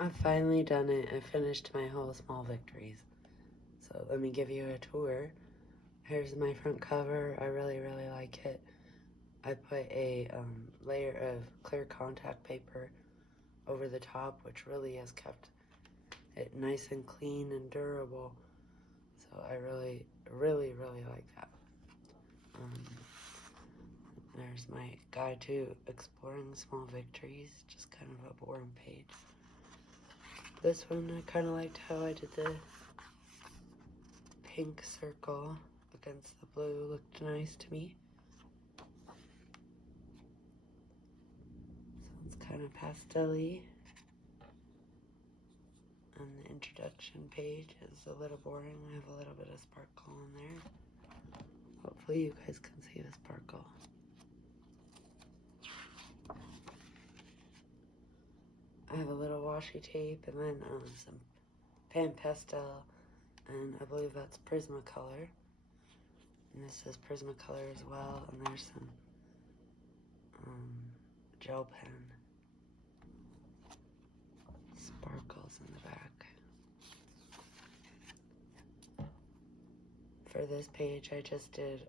I've finally done it. I finished my whole Small Victories. So let me give you a tour. Here's my front cover. I really like it. I put a layer of clear contact paper over the top, which really has kept it nice and clean and durable. So I really like that. Um, there's my guide to exploring small victories, just kind of a boring page. This one, I kind of liked how I did the pink circle against the blue. Looked nice to me. So it's kind of pastel-y. And the introduction page is a little boring. I have a little bit of sparkle in there. Hopefully you guys can see the sparkle. I have a little washi tape and then some pan pastel, and I believe that's Prismacolor. And this is Prismacolor as well, and there's some gel pen sparkles in the back. For this page, I just did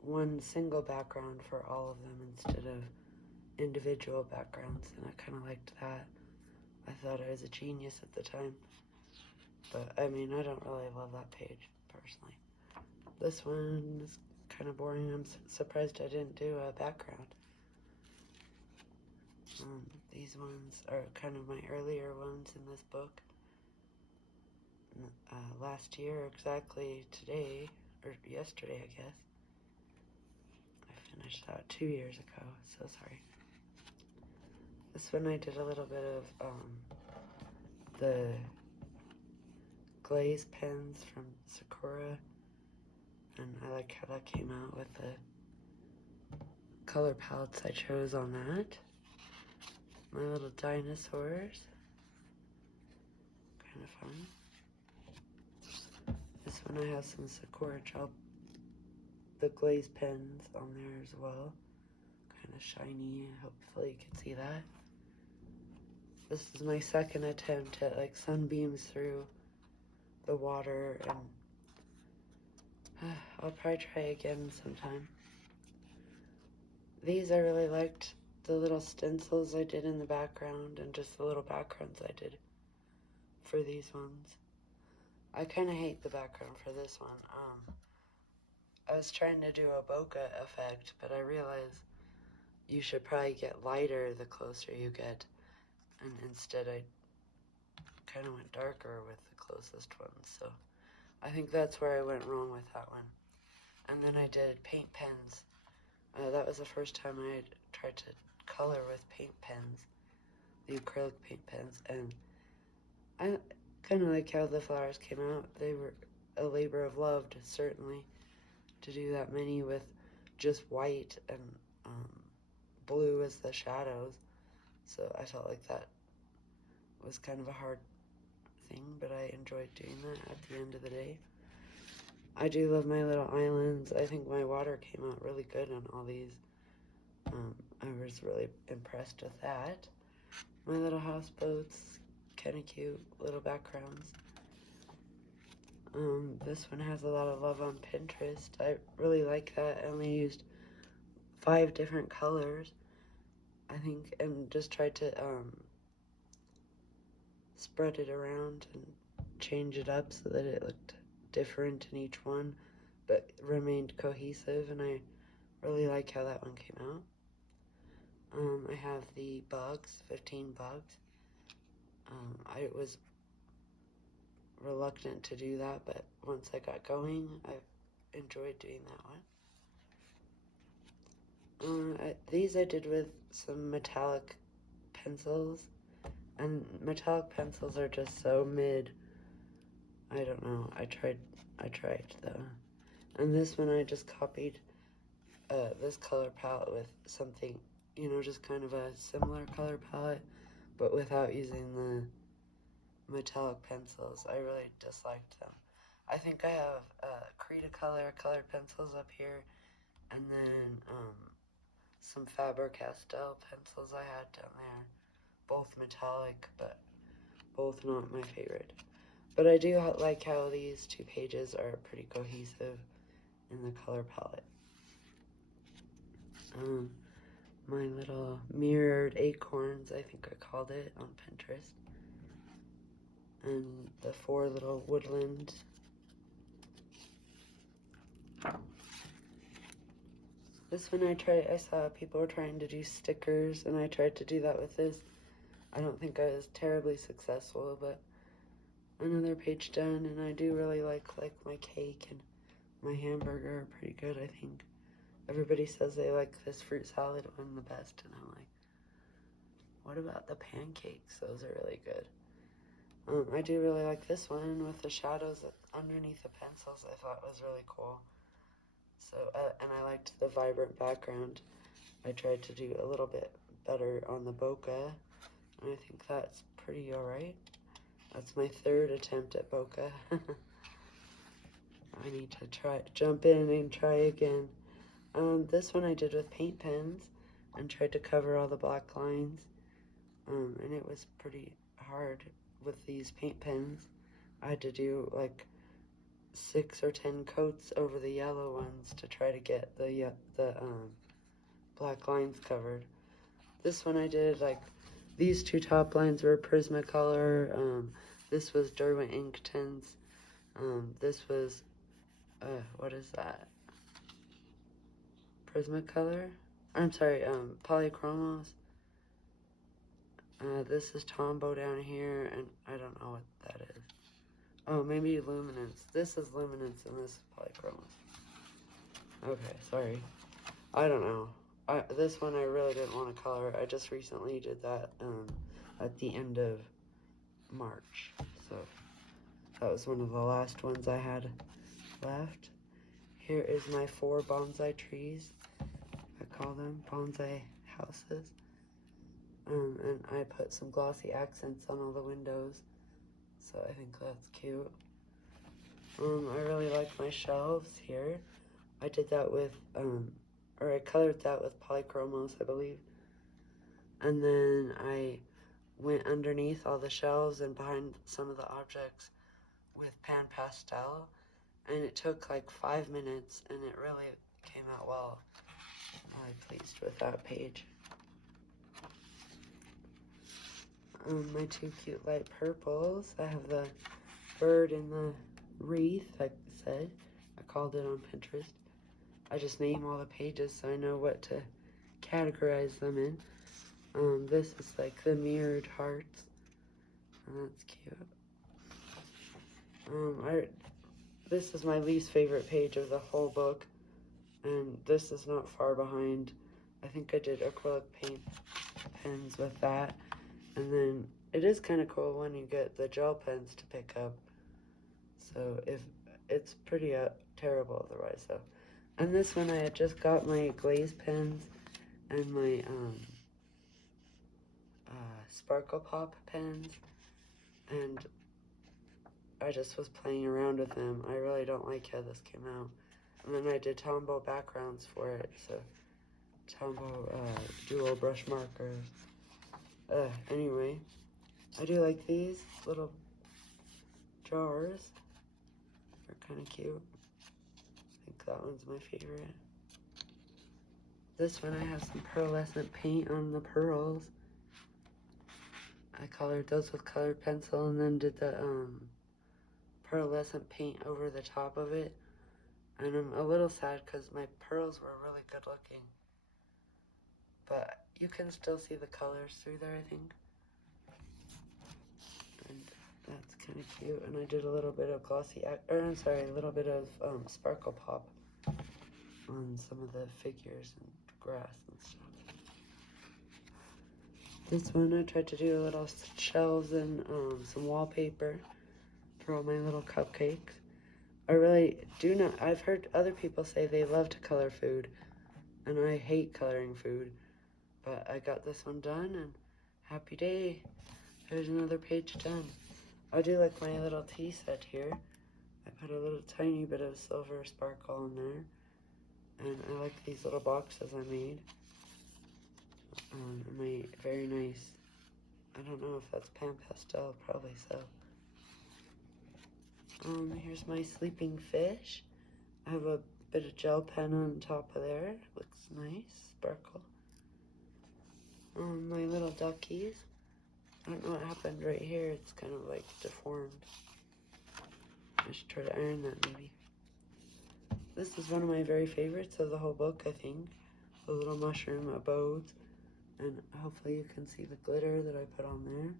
one single background for all of them instead of individual backgrounds, and I kind of liked that. I thought I was a genius at the time, but I mean, I don't really love that page personally. This one is kind of boring. I'm surprised I didn't do a background. These ones are kind of my earlier ones in this book. Last year, exactly today, or yesterday, I guess. I finished that 2 years ago, so sorry. This one I did a little bit of the glaze pens from Sakura, and I like how that came out with the color palettes I chose on that. My little dinosaurs, kind of fun. This one I have some Sakura gel, the glaze pens on there as well, kind of shiny. Hopefully you can see that. This is my second attempt at like sunbeams through the water, and I'll probably try again sometime. These I really liked, the little stencils I did in the background and just the little backgrounds I did for these ones. I kind of hate the background for this one. I was trying to do a bokeh effect, but I realized you should probably get lighter the closer you get, and instead I kind of went darker with the closest ones, so I think that's where I went wrong with that one. And then I did paint pens. That was the first time I had tried to color with paint pens, the acrylic paint pens, and I kind of like how the flowers came out. They were a labor of love, certainly, to do that many with just white and blue as the shadows. So I felt like that was kind of a hard thing, but I enjoyed doing that at the end of the day. I do love my little islands. I think my water came out really good on all these. I was really impressed with that. My little houseboats, kind of cute little backgrounds. This one has a lot of love on Pinterest. I really like that. I only used 5 different colors, I think, and just tried to spread it around and change it up so that it looked different in each one, but remained cohesive, and I really like how that one came out. I have the bugs, 15 bugs. I was reluctant to do that, but once I got going, I enjoyed doing that one. These I did with some metallic pencils, and metallic pencils are just so mid. I don't know. I tried though. And this one I just copied this color palette with something, just kind of a similar color palette, but without using the metallic pencils. I really disliked them. I think I have Cretacolor colored pencils up here, and then some Faber-Castell pencils I had down there, both metallic, but both not my favorite. But I do like how these two pages are pretty cohesive in the color palette. My little mirrored acorns, I think I called it on Pinterest. And the 4 little woodlands. This one I saw people were trying to do stickers, and I tried to do that with this. I don't think I was terribly successful, but another page done, and I do really like my cake and my hamburger are pretty good, I think. Everybody says they like this fruit salad one the best, and I'm like, what about the pancakes? Those are really good. I do really like this one with the shadows underneath the pencils. I thought was really cool. So, and I liked the vibrant background. I tried to do a little bit better on the bokeh, and I think that's pretty alright. That's my 3rd attempt at bokeh. I need to jump in and try again. This one I did with paint pens and tried to cover all the black lines. And it was pretty hard with these paint pens. I had to do like 6 or 10 coats over the yellow ones to try to get the black lines covered. This one I did like these 2 top lines were Prismacolor. This was Derwent Inktense. This was what is that? Prismacolor? I'm sorry, Polychromos. This is Tombow down here, and I don't know what that is. Oh, maybe Luminance. This is Luminance, and this is Polychromos. Okay, sorry. I don't know. This one I really didn't want to color. I just recently did that at the end of March. So that was one of the last ones I had left. Here is my 4 bonsai trees. I call them bonsai houses. And I put some glossy accents on all the windows. So I think that's cute. I really like my shelves here. I did that with, or I colored that with Polychromos, I believe. And then I went underneath all the shelves and behind some of the objects with pan pastel. And it took like 5 minutes, and it really came out well. I'm really pleased with that page. My 2 cute light purples. I have the bird in the wreath, like I said. I called it on Pinterest. I just name all the pages so I know what to categorize them in. This is like the mirrored hearts. And that's cute. This is my least favorite page of the whole book. And this is not far behind. I think I did acrylic paint pens with that. And then it is kind of cool when you get the gel pens to pick up. So if it's pretty terrible otherwise though. And this one I had just got my glaze pens and my Sparkle Pop pens, and I just was playing around with them. I really don't like how this came out. And then I did Tombow backgrounds for it, so Tombow dual brush markers. Anyway, I do like these little jars. They're kind of cute. I think that one's my favorite. This one I have some pearlescent paint on the pearls. I colored those with colored pencil and then did the pearlescent paint over the top of it. And I'm a little sad because my pearls were really good looking. But you can still see the colors through there, I think. And that's kind of cute. And I did a little bit of a little bit of Sparkle Pop on some of the figures and grass and stuff. This one I tried to do a little shelves and some wallpaper for all my little cupcakes. I really do not, I've heard other people say they love to color food, and I hate coloring food, but I got this one done, and happy day. There's another page done. I do like my little tea set here. I put a little tiny bit of silver sparkle in there, and I like these little boxes I made. My very nice I don't know if that's pan pastel, probably so. Here's my sleeping fish. I have a bit of gel pen on top of there. Looks nice, sparkle. My little duckies. I don't know what happened right here. It's kind of like deformed. I should try to iron that maybe. This is one of my very favorites of the whole book, I think. The little mushroom abodes. And hopefully you can see the glitter that I put on there.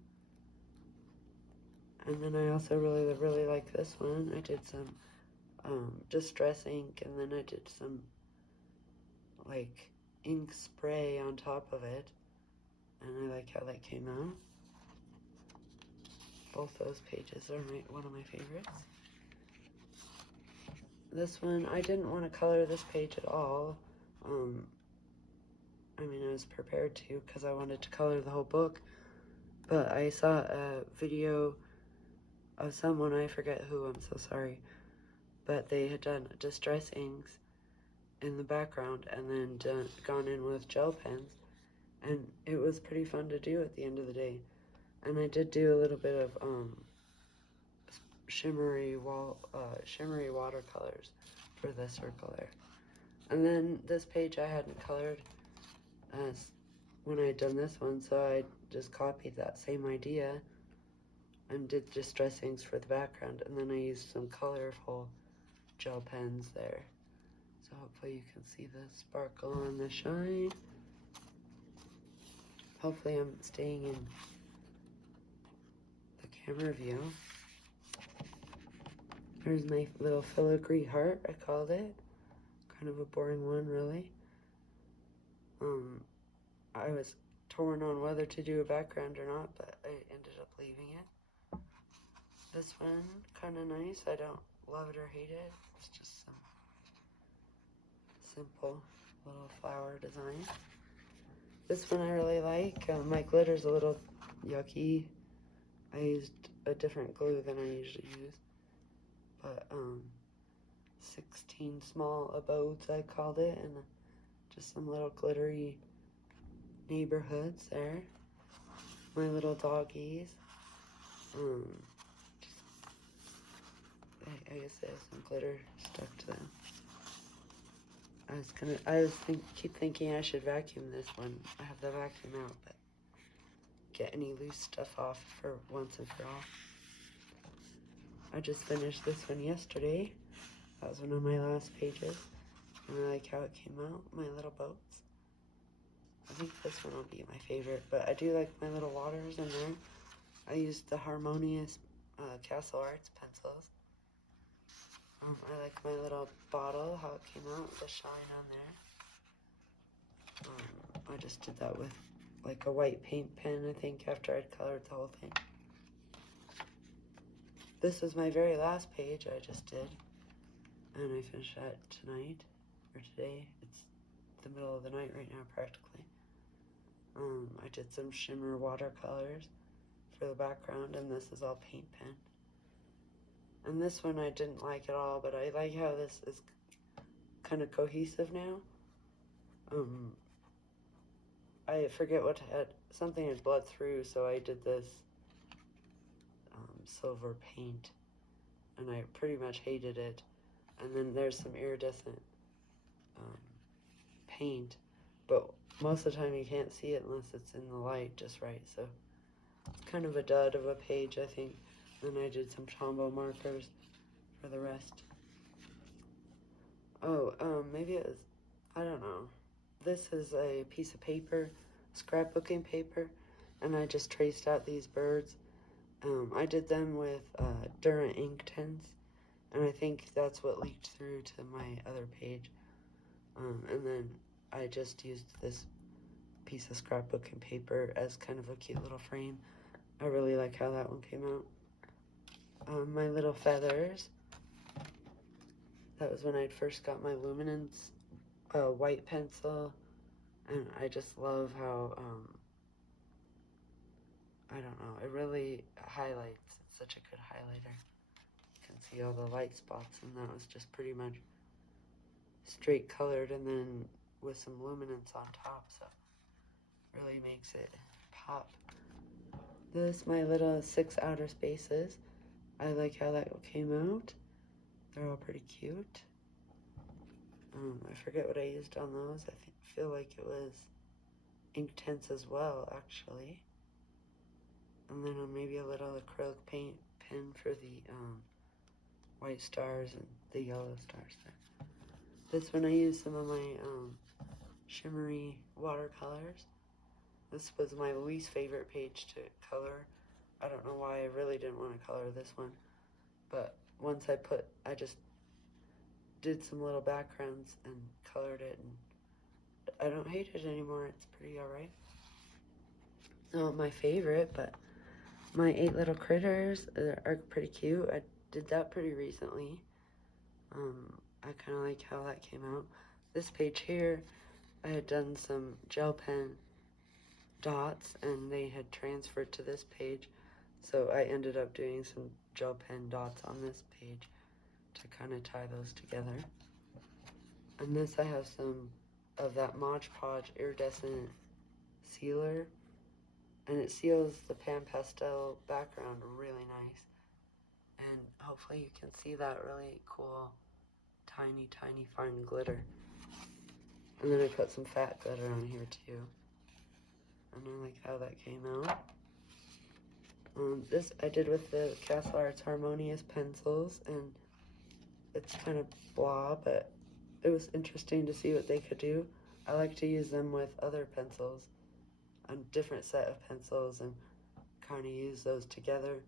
And then I also really like this one. I did some distress ink, and then I did some like ink spray on top of it. And I like how that came out. Both those pages are one of my favorites. This one, I didn't want to color this page at all. I mean, I was prepared to because I wanted to color the whole book. But I saw a video of someone, I forget who, I'm so sorry. But they had done distress inks in the background and then gone in with gel pens. And it was pretty fun to do at the end of the day. And I did do a little bit of shimmery watercolors for the circle there. And then this page I hadn't colored as when I had done this one, so I just copied that same idea and did distress inks for the background, and then I used some colorful gel pens there. So hopefully you can see the sparkle and the shine. Hopefully I'm staying in the camera view. There's my little filigree heart, I called it. Kind of a boring one, really. I was torn on whether to do a background or not, but I ended up leaving it. This one, kind of nice. I don't love it or hate it. It's just some simple little flower design. This one I really like. My glitter's a little yucky. I used a different glue than I usually use. But 16 small abodes I called it, and just some little glittery neighborhoods there. My little doggies. I guess they have some glitter stuck to them. Keep thinking I should vacuum this one. I have the vacuum out, but get any loose stuff off for once and for all. I just finished this one yesterday. That was one of my last pages, and I like how it came out. My little boats. I think this one will be my favorite, but I do like my little waters in there. I used the Harmonious Castle Arts pencils. I like my little bottle, how it came out, the shine on there. I just did that with like a white paint pen, I think, after I'd colored the whole thing. This was my very last page I just did, and I finished that tonight, or today. It's the middle of the night right now, practically. I did some shimmer watercolors for the background, and this is all paint pen. And this one I didn't like at all, but I like how this is kind of cohesive now. I forget something had bled through, so I did this silver paint, and I pretty much hated it. And then there's some iridescent paint, but most of the time you can't see it unless it's in the light just right, so it's kind of a dud of a page, I think. Then I did some Tombow markers for the rest. Maybe it was, I don't know. This is a piece of paper, scrapbooking paper, and I just traced out these birds. I did them with Durant ink tins, and I think that's what leaked through to my other page. And then I just used this piece of scrapbooking paper as kind of a cute little frame. I really like how that one came out. My little feathers. That was when I'd first got my luminance white pencil, and I just love how, I don't know, it really highlights. It's such a good highlighter. You can see all the light spots, and that was just pretty much straight colored and then with some luminance on top, so really makes it pop. This, my little 6 outer spaces. I like how that came out. They're all pretty cute. I forget what I used on those. I feel like it was Inktense as well, actually. And then maybe a little acrylic paint pen for the white stars and the yellow stars there. This one I used some of my shimmery watercolors. This was my least favorite page to color. I don't know why I really didn't want to color this one, but once I just did some little backgrounds and colored it, and I don't hate it anymore. It's pretty alright. Not my favorite, but my 8 little critters are pretty cute. I did that pretty recently. I kind of like how that came out. This page here, I had done some gel pen dots and they had transferred to this page, so I ended up doing some gel pen dots on this page to kind of tie those together. And this, I have some of that Mod Podge iridescent sealer, and it seals the pan pastel background really nice. And hopefully you can see that really cool tiny fine glitter. And then I put some fat glitter on here too, and I like how that came out. This I did with the Castle Arts Harmonious pencils, and it's kind of blah, but it was interesting to see what they could do. I like to use them with other pencils, a different set of pencils, and kind of use those together.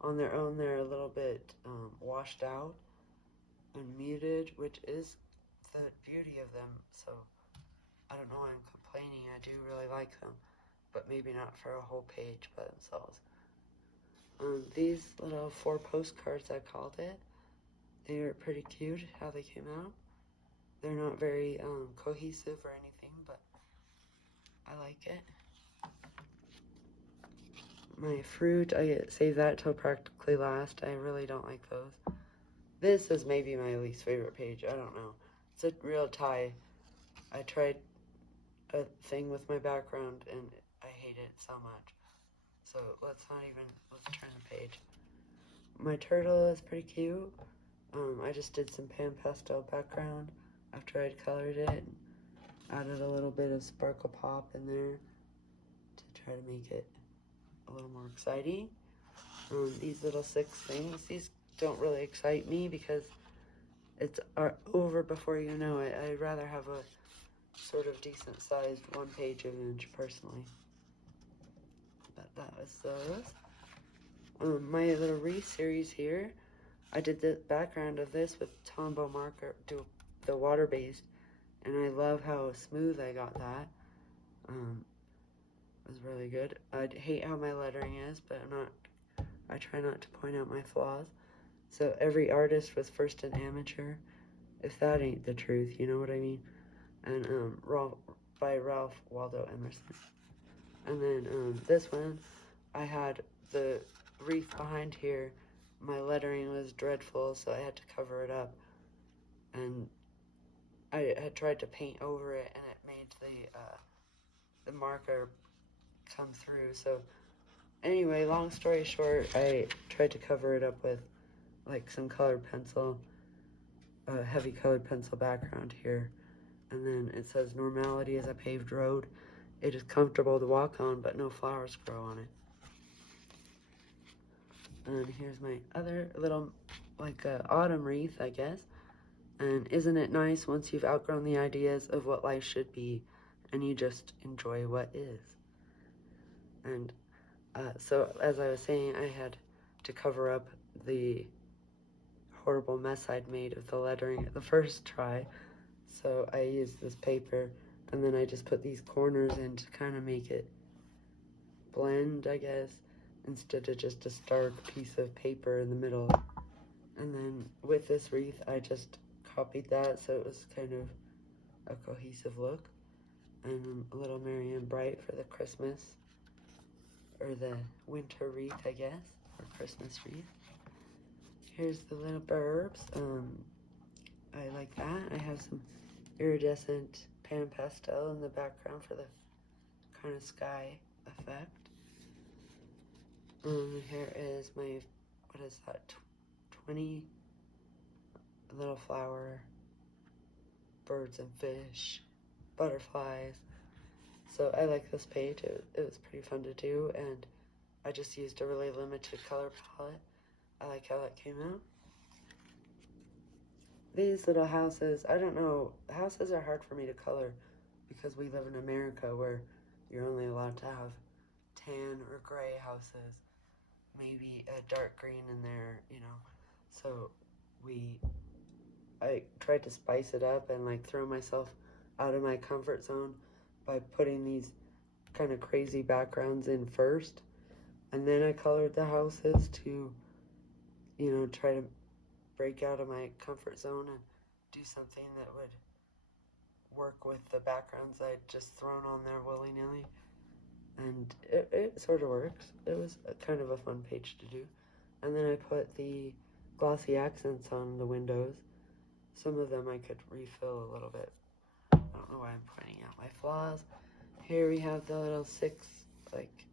On their own, they're a little bit washed out and muted, which is the beauty of them, so I don't know why I'm complaining. I do really like them, but maybe not for a whole page by themselves. These little 4 postcards, I called it. They are pretty cute how they came out. They're not very cohesive or anything, but I like it. My fruit, I save that till practically last. I really don't like those. This is maybe my least favorite page. I don't know. It's a real tie. I tried a thing with my background and I hate it so much. So let's turn the page. My turtle is pretty cute. I just did some pan pastel background after I'd colored it. Added a little bit of sparkle pop in there to try to make it a little more exciting. These little 6 things, these don't really excite me because it's over before you know it. I'd rather have a sort of decent sized 1-page image personally. But that was those. My little wreath series here, I did the background of this with Tombow marker, the water based, and I love how smooth I got that. It was really good. I hate how my lettering is, but I try not to point out my flaws. So every artist was first an amateur, if that ain't the truth, you know what I mean? And by Ralph Waldo Emerson. And then this one, I had the wreath behind here. My lettering was dreadful, so I had to cover it up. And I had tried to paint over it, and it made the marker come through. So anyway, long story short, I tried to cover it up with like some colored pencil, heavy colored pencil background here. And then it says, normality is a paved road. It is comfortable to walk on, but no flowers grow on it. And here's my other little, like, autumn wreath, I guess. And isn't it nice once you've outgrown the ideas of what life should be and you just enjoy what is? And so, as I was saying, I had to cover up the horrible mess I'd made of the lettering at the first try. So I used this paper, and then I just put these corners in to kind of make it blend, I guess, instead of just a stark piece of paper in the middle. And then with this wreath, I just copied that so it was kind of a cohesive look. And a little Marianne Bright for the Christmas, or the winter wreath, I guess, or Christmas wreath. Here's the little burbs. I like that. I have some iridescent pan pastel in the background for the kind of sky effect. Here is my, what is that, 20 little flower, birds and fish, butterflies. So I like this page. It was pretty fun to do, and I just used a really limited color palette. I like how that came out. These little houses, I don't know, houses are hard for me to color because we live in America where you're only allowed to have tan or gray houses, maybe a dark green in there, you know. So I tried to spice it up and like throw myself out of my comfort zone by putting these kind of crazy backgrounds in first. And then I colored the houses to, try to break out of my comfort zone and do something that would work with the backgrounds I'd just thrown on there willy nilly. And it sort of works. It was kind of a fun page to do. And then I put the glossy accents on the windows. Some of them I could refill a little bit. I don't know why I'm pointing out my flaws. Here we have the little 6 like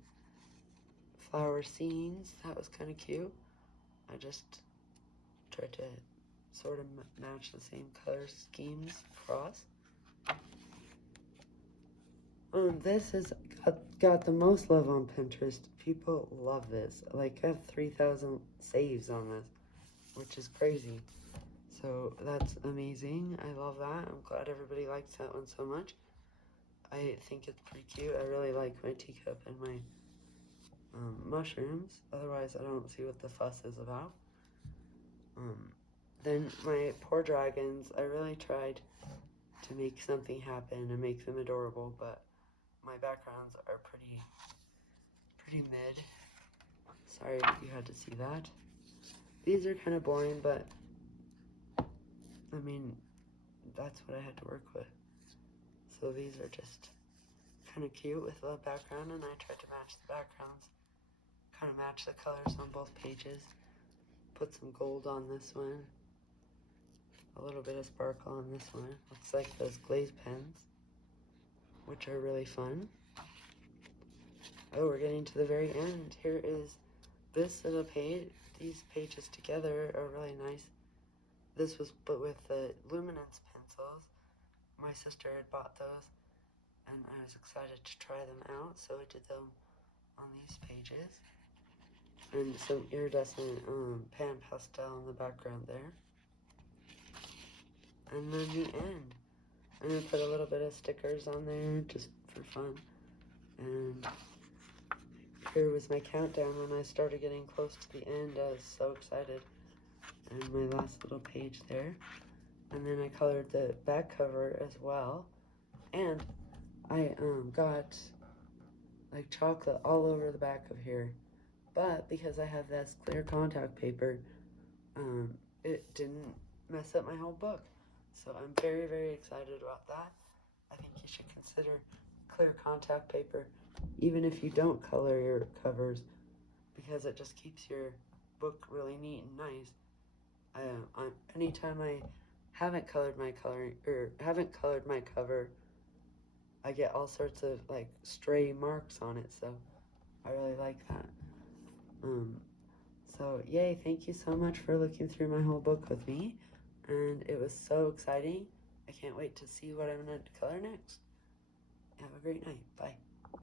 flower scenes. That was kind of cute. I just tried to sort of match the same color schemes across. This has got the most love on Pinterest. People love this. Like, I have 3,000 saves on this, which is crazy. So that's amazing. I love that. I'm glad everybody likes that one so much. I think it's pretty cute. I really like my teacup and my mushrooms. Otherwise, I don't see what the fuss is about. Then my poor dragons, I really tried to make something happen and make them adorable, but my backgrounds are pretty mid. Sorry if you had to see that. These are kind of boring, but I mean, that's what I had to work with. So these are just kind of cute with the background, and I tried to match the backgrounds, kind of match the colors on both pages. Put some gold on this one, a little bit of sparkle on this one. Looks like those glaze pens, which are really fun. Oh, we're getting to the very end. Here is this little page. These pages together are really nice. This was but with the luminance pencils. My sister had bought those, and I was excited to try them out, so I did them on these pages. And some iridescent pan pastel in the background there. And then the end. And I put a little bit of stickers on there just for fun. And here was my countdown when I started getting close to the end. I was so excited. And my last little page there. And then I colored the back cover as well. And I got like chocolate all over the back of here. But because I have this clear contact paper, it didn't mess up my whole book. So I'm very, very excited about that. I think you should consider clear contact paper, even if you don't color your covers, because it just keeps your book really neat and nice. Anytime I haven't colored my cover, I get all sorts of like stray marks on it. So I really like that. So yay! Thank you so much for looking through my whole book with me, and it was so exciting. I can't wait to see what I'm gonna color next. Have a great night. Bye.